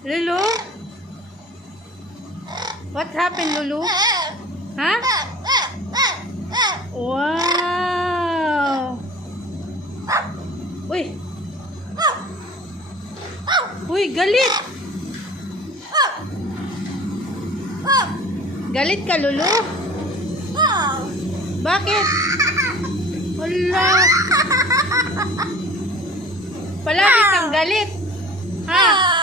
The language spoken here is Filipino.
Lulu? What happened, Lulu? Ha? Wow! Uy! Uy, galit! Galit ka, Lulu? Bakit? Wala! Palagi kang galit! Ha?